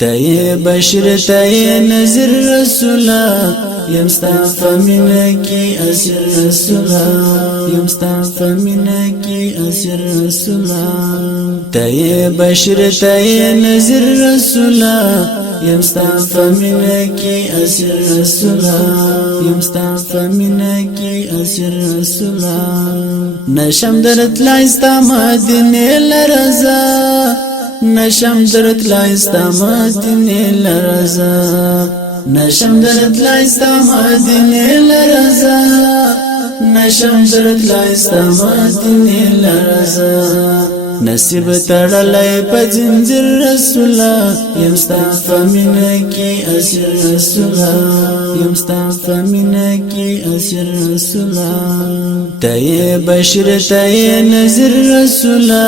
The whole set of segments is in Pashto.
تای بشر تای نذیر رسولا یمستا فمینه کی اسیر رسولا یمستا فمینه کی اسیر رسولا تای بشر تای نذیر رسولا یمستا فمینه کی اسیر رسولا یمستا فمینه کی اسیر رسولا نشم درت لایستا مدینه لرزا نشم درت لایستا مدینه لرزا نشم درت لایستا مدینه لرزا نشم درت لایستا مدینه لرزا نصیب تړلای په زنجیر رسولا یمستا فمینه کی اسیر رسولا یمستا فمینه کی اسیر رسولا تای بشر تای نذیر رسولا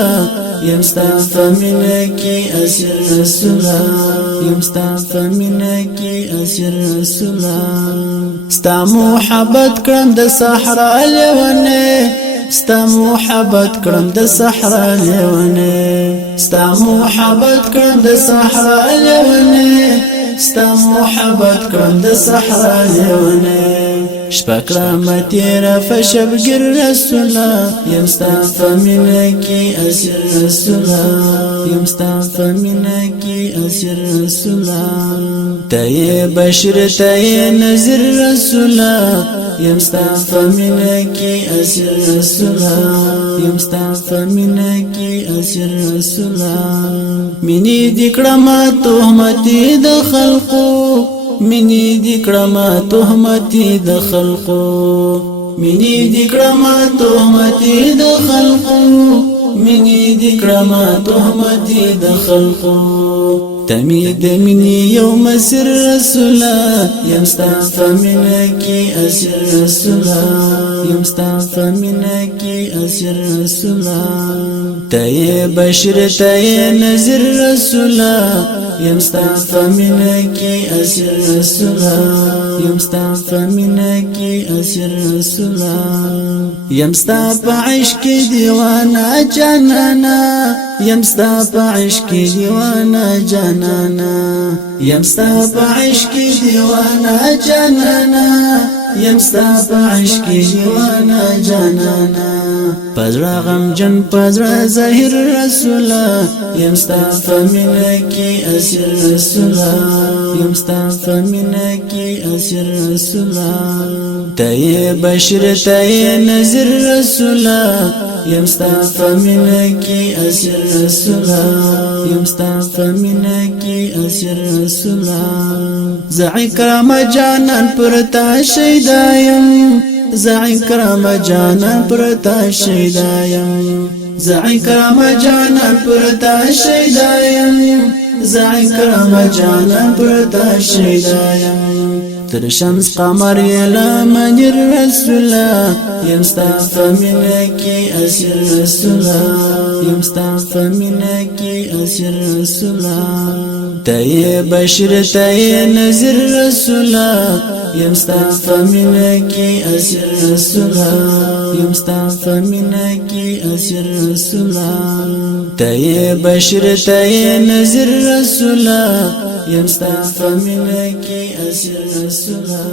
یمستا فمینه کی اسیر رسولا یمستا فمینه کی اسیر رسولا ستا محبت کړم د صحرا لیونه ستا محبت کړم د صحرا لیونه ستا محبت کړم د صحرا لیونه ستا محبت کړم د صحرا لیونه شپکړم تیرا فشبګر رسولا یمستا فمینه کی اسیر رسولا یمستا فمینه کی اسیر رسولا تای بشر تای نذیر رسولا یمستا فمینه کی اسیر رسولا یمستا فمینه کی اسیر رسولا منی دکړما تهمتي د خلقو منی دکړما تهمتي د خلقو منی دکړما تهمتي د خلقو منی دکړما تهمتي د خلقو تمید منی یوم سر رسولا یمستا فمینه کی اسیر رسولا یمستا فمینه کی اسیر رسولا تای بشر تای نذیر رسولا یمستا فمینه کی اسیر رسولا یمستا فمینه کی اسیر رسولا یمستا په عشق دیوانه جانانا یمستا په عشق دیوانه جانانا یمستا په عشق دیوانه جانانا یمستا په عشق دیوانه جانانا پزرا غم جن پزرا ظاهر رسولا یمستا فمینه کی اسیر رسولا یمستا فمینه کی اسیر رسولا تای بشر تای نذیر رسولا یمستا فمینه کی اسیر رسولا یمستا فمینه کی اسیر رسولا زعی کرام جانان پرتا شیدایم زعی کرام جانان پرتا شیدایم زعی کرام جانان پرتا شیدایم زعی کرام جانان پرتا شیدایم تر شمس قمر یلا منیر رسولا یمستا فمینه کی اسیر رسولا یمستا فمینه کی اسیر رسولا تای بشر تای نذیر رسولا یمستا فمینه کی اسیر رسولا یمستا فمینه کی اسیر رسولا تای بشر تای نذیر رسولا یمستا فمینه کی اسیر رسولا